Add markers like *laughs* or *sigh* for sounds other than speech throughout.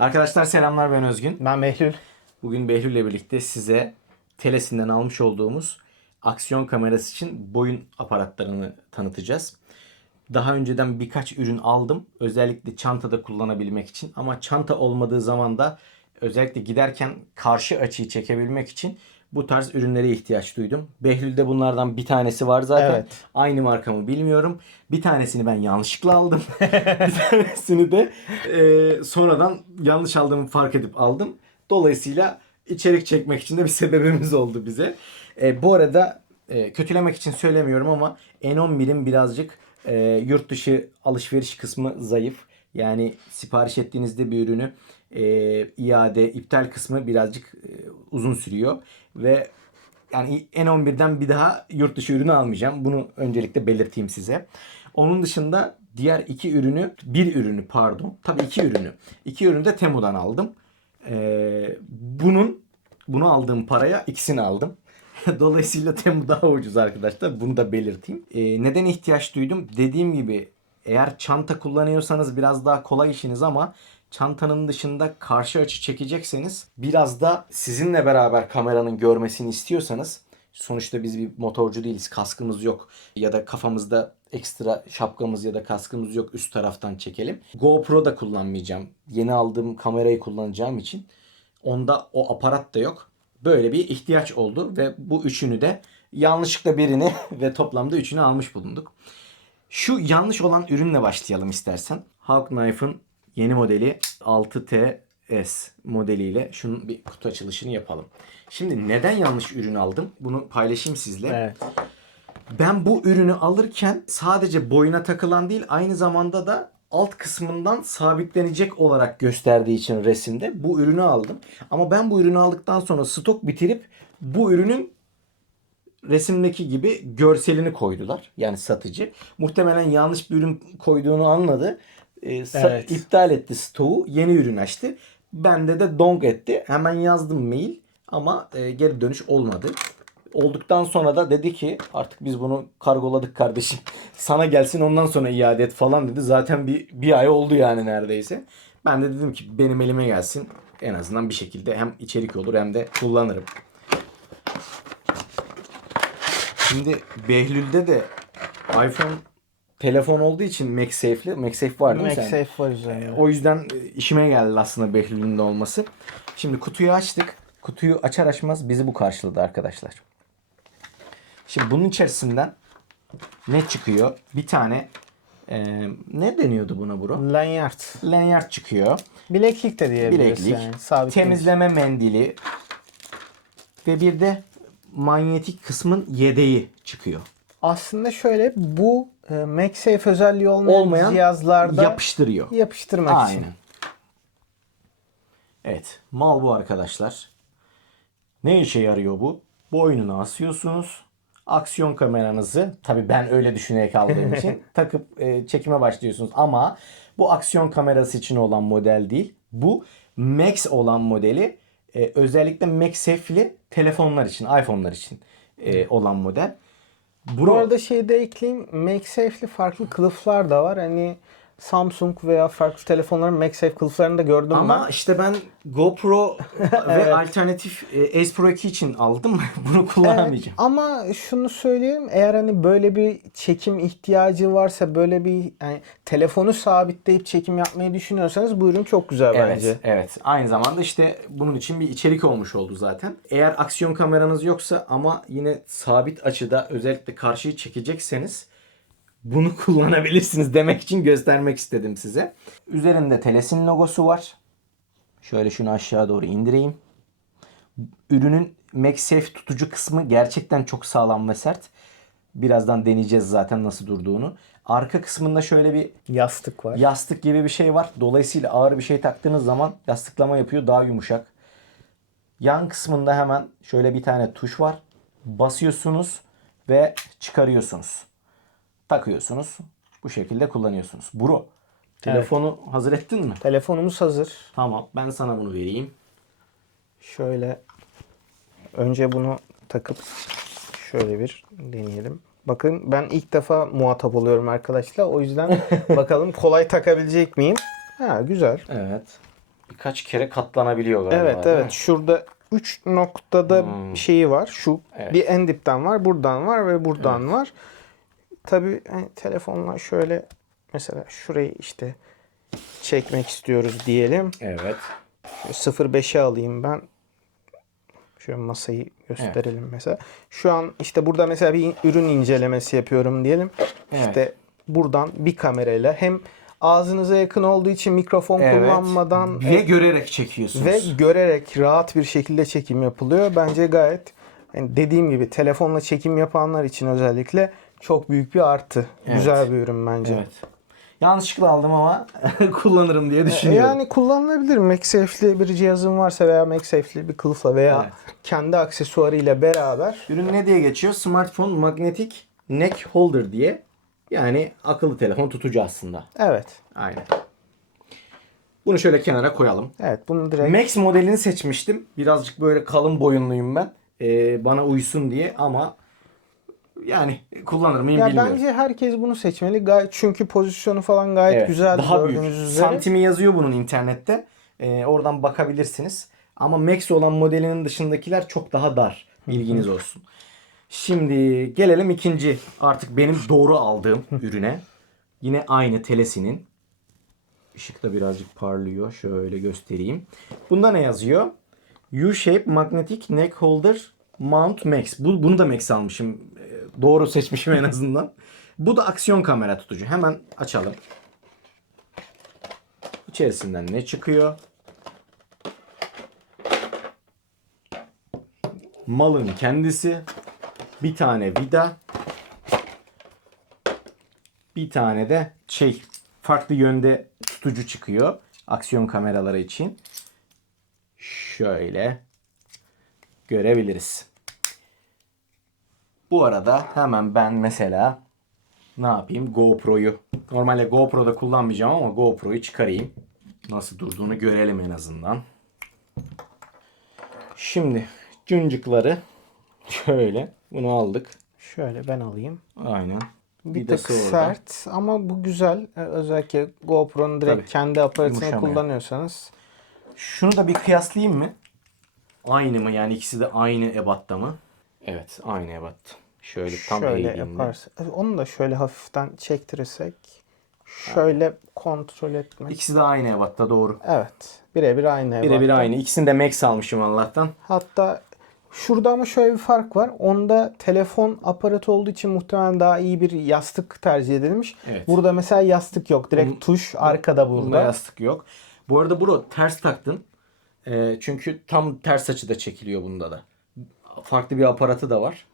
Arkadaşlar selamlar ben Özgün. Ben Behlül. Bugün Behlül ile birlikte size Telesi'nden almış olduğumuz aksiyon kamerası için boyun aparatlarını tanıtacağız. Daha önceden birkaç ürün aldım. Özellikle çantada kullanabilmek için. Ama çanta olmadığı zaman da özellikle giderken karşı açıyı çekebilmek için bu tarz ürünlere ihtiyaç duydum. Behlül'de bunlardan bir tanesi var zaten. Evet. Aynı marka mı bilmiyorum. Bir tanesini ben yanlışlıkla aldım. *laughs* bir tanesini de e, sonradan yanlış aldığımı fark edip aldım. Dolayısıyla içerik çekmek için de bir *laughs* sebebimiz oldu bize. E, bu arada e, kötülemek için söylemiyorum ama N11'in birazcık e, yurt dışı alışveriş kısmı zayıf. Yani sipariş ettiğinizde bir ürünü e, iade, iptal kısmı birazcık e, uzun sürüyor. Ve yani N11'den bir daha yurt dışı ürünü almayacağım. Bunu öncelikle belirteyim size. Onun dışında diğer iki ürünü, bir ürünü pardon. Tabii iki ürünü. İki ürünü de Temu'dan aldım. Ee, bunun bunu aldığım paraya ikisini aldım. *laughs* Dolayısıyla Temu daha ucuz arkadaşlar. Bunu da belirteyim. Ee, neden ihtiyaç duydum? Dediğim gibi eğer çanta kullanıyorsanız biraz daha kolay işiniz ama çantanın dışında karşı açı çekecekseniz biraz da sizinle beraber kameranın görmesini istiyorsanız sonuçta biz bir motorcu değiliz. Kaskımız yok ya da kafamızda ekstra şapkamız ya da kaskımız yok üst taraftan çekelim. GoPro da kullanmayacağım. Yeni aldığım kamerayı kullanacağım için onda o aparat da yok. Böyle bir ihtiyaç oldu ve bu üçünü de yanlışlıkla birini *laughs* ve toplamda üçünü almış bulunduk. Şu yanlış olan ürünle başlayalım istersen. Hawk Knife'ın yeni modeli 6TS modeliyle şunun bir kutu açılışını yapalım. Şimdi neden yanlış ürün aldım? Bunu paylaşayım sizle. Evet. Ben bu ürünü alırken sadece boyuna takılan değil aynı zamanda da alt kısmından sabitlenecek olarak gösterdiği için resimde bu ürünü aldım. Ama ben bu ürünü aldıktan sonra stok bitirip bu ürünün resimdeki gibi görselini koydular. Yani satıcı. Muhtemelen yanlış bir ürün koyduğunu anladı. Sa- Evet. iptal etti stoğu. Yeni ürün açtı. Bende de dong etti. Hemen yazdım mail ama e, geri dönüş olmadı. Olduktan sonra da dedi ki artık biz bunu kargoladık kardeşim. *laughs* Sana gelsin ondan sonra iade et falan dedi. Zaten bir, bir ay oldu yani neredeyse. Ben de dedim ki benim elime gelsin. En azından bir şekilde hem içerik olur hem de kullanırım. Şimdi Behlül'de de iPhone telefon olduğu için MagSafe'li. MagSafe var değil mi? MagSafe var üzerinde. O yüzden e, işime geldi aslında Behlül'ün de olması. Şimdi kutuyu açtık. Kutuyu açar açmaz bizi bu karşıladı arkadaşlar. Şimdi bunun içerisinden ne çıkıyor? Bir tane e, ne deniyordu buna bro? Lanyard. Lanyard çıkıyor. Bileklik de diyebiliriz Bileklik. yani. Sabit temizleme mendili ve bir de manyetik kısmın yedeği çıkıyor. Aslında şöyle bu e, MagSafe özelliği olmayan, Olmayan cihazlarda yapıştırıyor. yapıştırmak için. Aynen. Evet. Mal bu arkadaşlar. Ne işe yarıyor bu? Boynuna asıyorsunuz. Aksiyon kameranızı tabii ben öyle düşünerek aldığım için *laughs* takıp e, çekime başlıyorsunuz ama bu aksiyon kamerası için olan model değil. Bu Max olan modeli e, özellikle MagSafe'li telefonlar için, iPhone'lar için e, olan model. Bu arada şey de ekleyeyim. MagSafe'li farklı kılıflar da var. Hani Samsung veya farklı telefonların MagSafe kılıflarını da gördüm Ama ben. işte ben GoPro *laughs* ve alternatif e, S Pro 2 için aldım. *laughs* Bunu kullanamayacağım. Ama şunu söyleyeyim eğer hani böyle bir çekim ihtiyacı varsa böyle bir yani telefonu sabitleyip çekim yapmayı düşünüyorsanız bu ürün çok güzel Evet, bence. evet. Aynı zamanda işte bunun için bir içerik olmuş oldu zaten. Eğer aksiyon kameranız yoksa ama yine sabit açıda özellikle karşıyı çekecekseniz bunu *laughs* kullanabilirsiniz demek için göstermek istedim size. Üzerinde Telesin logosu var. Şöyle şunu aşağı doğru indireyim. Ürünün MagSafe tutucu kısmı gerçekten çok sağlam ve sert. Birazdan deneyeceğiz zaten nasıl durduğunu. Arka kısmında şöyle bir Yastık var. yastık gibi bir şey var. Dolayısıyla ağır bir şey taktığınız zaman yastıklama yapıyor daha yumuşak. Yan kısmında hemen şöyle bir tane tuş var. Basıyorsunuz ve çıkarıyorsunuz. Takıyorsunuz. Bu şekilde kullanıyorsunuz. Bro, telefonu hazır ettin mi? Telefonumuz hazır. Tamam, ben sana bunu vereyim. Şöyle önce bunu takıp şöyle bir deneyelim. Bakın ben ilk defa muhatap oluyorum arkadaşlar. O yüzden *laughs* bakalım kolay takabilecek miyim? Ha güzel. Evet. birkaç kere katlanabiliyor galiba. Evet değil mi? evet. Şurada 3 noktada Hmm. şeyi var. Şu Evet. bir en dipten var, buradan var ve buradan var. Tabii hani telefonla şöyle mesela şurayı işte çekmek istiyoruz diyelim. Evet. Şöyle 0.5'e alayım ben. Şöyle masayı gösterelim mesela. Şu an işte burada mesela bir ürün incelemesi yapıyorum diyelim. Evet. İşte buradan bir kamerayla hem ağzınıza yakın olduğu için mikrofon Evet. kullanmadan Ve görerek çekiyorsunuz. ve görerek rahat bir şekilde çekim yapılıyor. Bence gayet yani dediğim gibi telefonla çekim yapanlar için özellikle çok büyük bir artı. Evet. Güzel bir ürün bence. Evet. Yanlışlıkla aldım ama *laughs* kullanırım diye düşünüyorum. Yani kullanılabilir. MagSafe'li bir cihazın varsa veya MagSafe'li bir kılıfla veya Evet. kendi aksesuarıyla beraber Ürün ne diye geçiyor? Smartphone Magnetic Neck Holder diye. Yani akıllı telefon tutucu aslında. evet. Aynen. Bunu şöyle kenara koyalım. Evet bunu direkt Max modelini seçmiştim. Birazcık böyle kalın boyunluyum ben. Ee, bana uysun diye ama yani kullanır mıyım ya bilmiyorum. bence herkes bunu seçmeli. Gayet çünkü pozisyonu falan gayet Evet, güzel daha büyük. üzere. Santimi yazıyor bunun internette. Ee, oradan bakabilirsiniz. Ama Max olan modelinin dışındakiler çok daha dar. Bilginiz olsun. Şimdi gelelim ikinci artık benim doğru aldığım ürüne. Yine aynı Telesi'nin. Işık da birazcık parlıyor. Şöyle göstereyim. Bunda ne yazıyor? U-Shape Magnetic Neck Holder Mount Max. Bu, bunu da Max almışım. Doğru seçmişim en azından. Bu da aksiyon kamera tutucu. Hemen açalım. İçerisinden ne çıkıyor? Malın kendisi. Bir tane vida. Bir tane de şey farklı yönde tutucu çıkıyor. Aksiyon kameraları için. Şöyle görebiliriz. Bu arada hemen ben mesela ne yapayım? GoPro'yu. Normalde GoPro'da kullanmayacağım ama GoPro'yu çıkarayım. Nasıl durduğunu görelim en azından. Şimdi cıncıkları şöyle bunu aldık. Şöyle ben alayım. Aynen. Bir Vidası tık orada. sert ama bu güzel. Ee, Özellikle GoPro'nun direkt Tabii. kendi aparatını Yumuşamıyor. kullanıyorsanız. Şunu da bir kıyaslayayım mı? Aynı mı? Yani ikisi de aynı ebatta mı? Evet aynı ebatta. Şöyle tam şöyle yaparsa. Onu da şöyle hafiften çektirirsek. Şöyle kontrol etmek. İkisi de aynı ebatta doğru. Evet. Birebir aynı. Birebir ebatta. aynı. İkisini de Max almışım Allah'tan. Hatta şurada ama şöyle bir fark var. Onda telefon aparatı olduğu için muhtemelen daha iyi bir yastık tercih edilmiş. Evet. Burada mesela yastık yok. Direkt Bun- tuş arkada burada. Bunda yastık yok. Bu arada bro ters taktın. Ee, çünkü tam ters açıda çekiliyor bunda da. Farklı bir aparatı da var.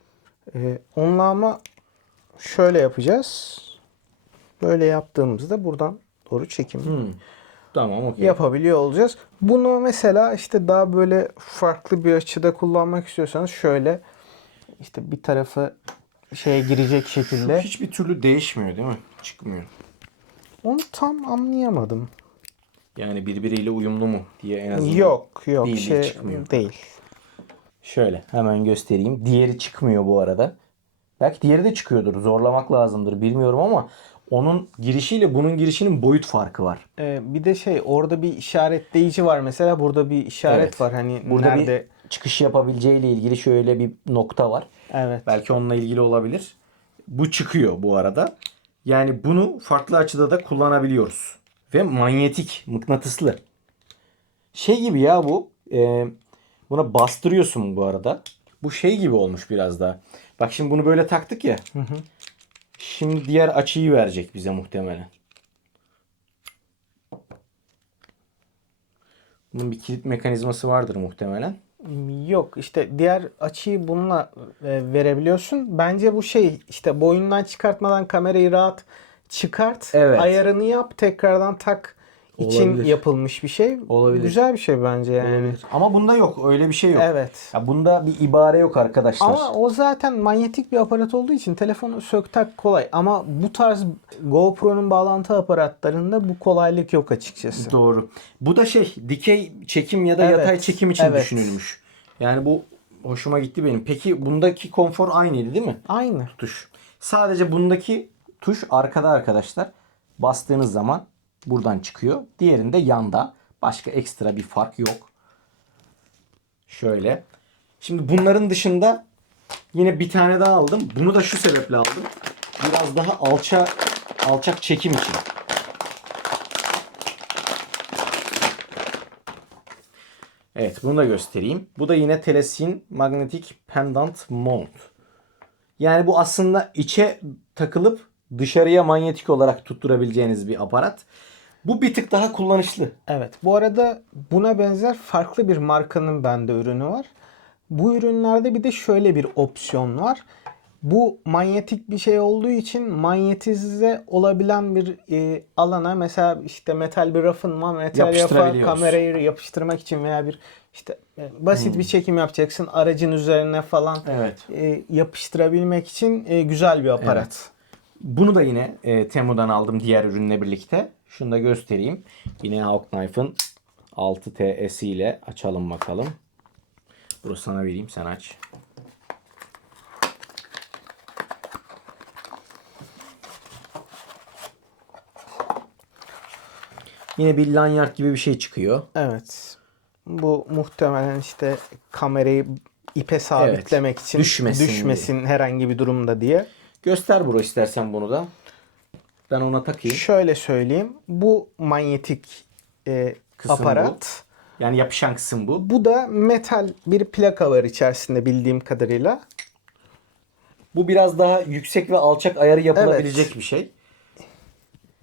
Ee, onunla ama şöyle yapacağız. Böyle yaptığımızda buradan doğru çekim Hmm. Tamam okey. yapabiliyor olacağız. Bunu mesela işte daha böyle farklı bir açıda kullanmak istiyorsanız şöyle işte bir tarafı şeye girecek şekilde. *laughs* Hiçbir türlü değişmiyor değil mi? Çıkmıyor. Onu tam anlayamadım. Yani birbiriyle uyumlu mu diye en azından. Yok yok Değil, şey çıkmıyor. değil. Şöyle hemen göstereyim. Diğeri çıkmıyor bu arada. Belki diğeri de çıkıyordur. Zorlamak lazımdır bilmiyorum ama onun girişiyle bunun girişinin boyut farkı var. Ee, bir de şey orada bir işaretleyici var mesela burada bir işaret Evet. var hani Burada nerede bir çıkış yapabileceğiyle ilgili şöyle bir nokta var. evet Belki onunla ilgili olabilir. Bu çıkıyor bu arada. Yani bunu farklı açıda da kullanabiliyoruz. Ve manyetik, mıknatıslı. Şey gibi ya bu. e, buna bastırıyorsun bu arada. Bu şey gibi olmuş biraz daha. Bak şimdi bunu böyle taktık ya. Şimdi diğer açıyı verecek bize muhtemelen. Bunun bir kilit mekanizması vardır muhtemelen. Yok işte diğer açıyı bununla e, verebiliyorsun. Bence bu şey işte boyundan çıkartmadan kamerayı rahat çıkart. Evet. Ayarını yap tekrardan tak için Olabilir. yapılmış bir şey. Olabilir. Güzel bir şey bence yani. Ama bunda yok. Öyle bir şey yok. Evet. Ya bunda bir ibare yok arkadaşlar. Ama o zaten manyetik bir aparat olduğu için telefonu sök tak kolay. Ama bu tarz GoPro'nun bağlantı aparatlarında bu kolaylık yok açıkçası. Doğru. Bu da şey dikey çekim ya da Evet, yatay çekim için evet. düşünülmüş. Yani bu hoşuma gitti benim. Peki bundaki konfor aynıydı değil mi? Aynı. Tuş. Sadece bundaki tuş arkada arkadaşlar. Bastığınız zaman buradan çıkıyor. Diğerinde yanda. Başka ekstra bir fark yok. Şöyle. Şimdi bunların dışında yine bir tane daha aldım. Bunu da şu sebeple aldım. Biraz daha alça alçak çekim için. Evet bunu da göstereyim. Bu da yine Telesin Magnetic Pendant Mount. Yani bu aslında içe takılıp dışarıya manyetik olarak tutturabileceğiniz bir aparat. Bu bir tık daha kullanışlı. Evet. Bu arada buna benzer farklı bir markanın bende ürünü var. Bu ürünlerde bir de şöyle bir opsiyon var. Bu manyetik bir şey olduğu için manyetize olabilen bir e, alana mesela işte metal bir rafın var. Metal rafa kamerayı yapıştırmak için veya bir işte e, basit bir çekim yapacaksın. Aracın üzerine falan Evet. e, yapıştırabilmek için e, güzel bir aparat. Bunu da yine e, Temu'dan aldım diğer ürünle birlikte. Şunu da göstereyim. Yine Hawk Knife'ın 6TS'i ile açalım bakalım. Burası sana vereyim sen aç. Yine bir lanyard gibi bir şey çıkıyor. Evet. Bu muhtemelen işte kamerayı ipe sabitlemek için Düşmesin düşmesin herhangi bir durumda diye. Göster bro istersen bunu da. Ben ona takayım. Şöyle söyleyeyim. Bu manyetik e, Kısım aparat. Yani yapışan kısım bu. Bu. da metal bir plaka var içerisinde bildiğim kadarıyla. Bu biraz daha yüksek ve alçak ayarı yapılabilecek bir şey.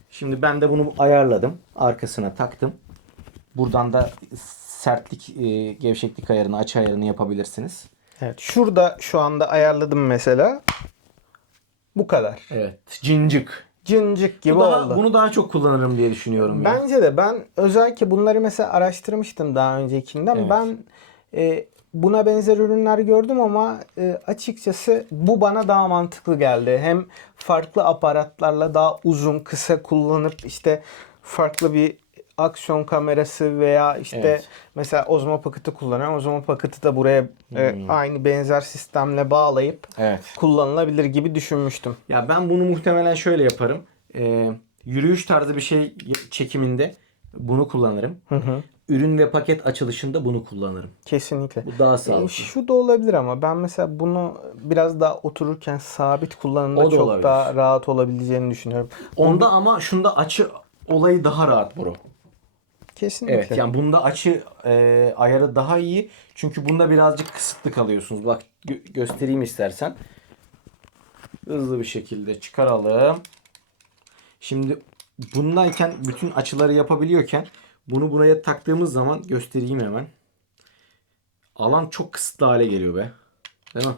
Şimdi ben de bunu ayarladım. Arkasına taktım. Buradan da sertlik, e, gevşeklik ayarını, açı ayarını yapabilirsiniz. Evet. Şurada şu anda ayarladım mesela. Bu kadar. Evet. Cincik. Cıncık gibi Bu daha, oldu. bunu daha çok kullanırım diye düşünüyorum. ya. Bence de ben özellikle bunları mesela araştırmıştım daha öncekinden. Evet. Ben e, buna benzer ürünler gördüm ama e, açıkçası bu bana daha mantıklı geldi. Hem farklı aparatlarla daha uzun kısa kullanıp işte farklı bir aksiyon kamerası veya işte Evet. mesela Osmo Pocket'ı kullanıyorum. Osmo Pocket'ı da buraya e, Hmm. aynı benzer sistemle bağlayıp Evet. kullanılabilir gibi düşünmüştüm. Ya ben bunu muhtemelen şöyle yaparım. Ee, yürüyüş tarzı bir şey çekiminde bunu kullanırım. Hı hı. Ürün ve paket açılışında bunu kullanırım. Kesinlikle. Bu daha E, sağlıklı. Şu da olabilir ama ben mesela bunu biraz daha otururken sabit kullanımda O da çok olabilir. daha rahat olabileceğini düşünüyorum. Onda ama şunda açı olayı daha rahat bro. Kesinlikle. Evet yani bunda açı e, ayarı daha iyi. Çünkü bunda birazcık kısıtlı kalıyorsunuz. Bak gö- göstereyim istersen. Hızlı bir şekilde çıkaralım. Şimdi bundayken bütün açıları yapabiliyorken bunu buraya taktığımız zaman göstereyim hemen. Alan çok kısıtlı hale geliyor be. Değil mi?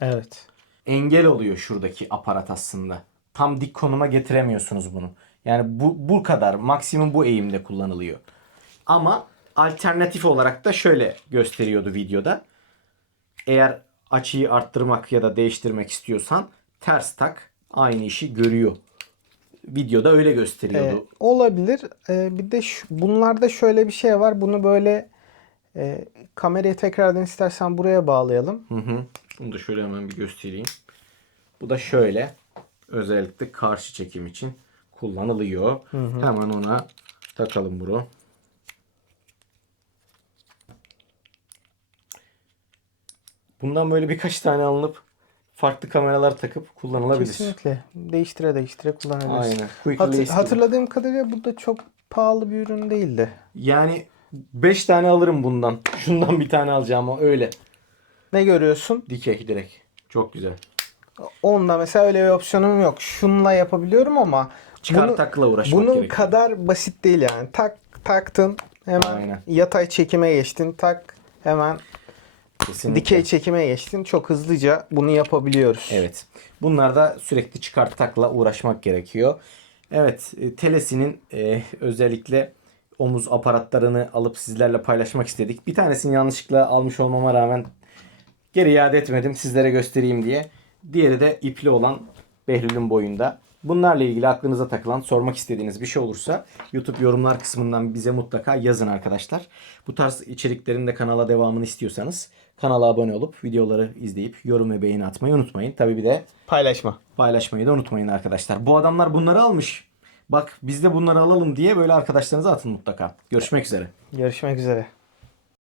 Evet. engel oluyor şuradaki aparat aslında. Tam dik konuma getiremiyorsunuz bunu. Yani bu, bu kadar maksimum bu eğimde kullanılıyor. Ama alternatif olarak da şöyle gösteriyordu videoda. Eğer açıyı arttırmak ya da değiştirmek istiyorsan ters tak aynı işi görüyor. Videoda öyle gösteriyordu. E, olabilir. E, bir de şu, bunlarda şöyle bir şey var. Bunu böyle e, kamerayı tekrardan istersen buraya bağlayalım. Hı hı. Bunu da şöyle hemen bir göstereyim. Bu da şöyle. Özellikle karşı çekim için kullanılıyor. Hemen ona takalım bro. Bundan böyle birkaç tane alınıp farklı kameralar takıp kullanılabilir. Kesinlikle. Değiştire değiştire kullanabiliriz. Aynen. Quick Hat- hatırladığım kadarıyla bu da çok pahalı bir ürün değildi. Yani 5 tane alırım bundan. Şundan bir tane alacağım ama öyle. Ne görüyorsun? Dikey direkt. Çok güzel. Onda mesela öyle bir opsiyonum yok. Şunla yapabiliyorum ama Çıkar bunu- takla uğraşmak bunun gerekiyor. kadar basit değil yani. Tak taktın hemen Aynen. yatay çekime geçtin. Tak hemen Kesinlikle. dikey çekime geçtin. Çok hızlıca bunu yapabiliyoruz. Evet. Bunlarda sürekli çıkart takla uğraşmak gerekiyor. Evet. e, Telesi'nin e, özellikle omuz aparatlarını alıp sizlerle paylaşmak istedik. Bir tanesini yanlışlıkla almış olmama rağmen geri iade etmedim sizlere göstereyim diye. Diğeri de ipli olan Behlül'ün boyunda. Bunlarla ilgili aklınıza takılan, sormak istediğiniz bir şey olursa YouTube yorumlar kısmından bize mutlaka yazın arkadaşlar. Bu tarz içeriklerin de kanala devamını istiyorsanız kanala abone olup videoları izleyip yorum ve beğeni atmayı unutmayın. Tabii bir de Paylaşma. paylaşmayı da unutmayın arkadaşlar. Bu adamlar bunları almış. Bak biz de bunları alalım diye böyle arkadaşlarınıza atın mutlaka. Görüşmek üzere. Görüşmek üzere.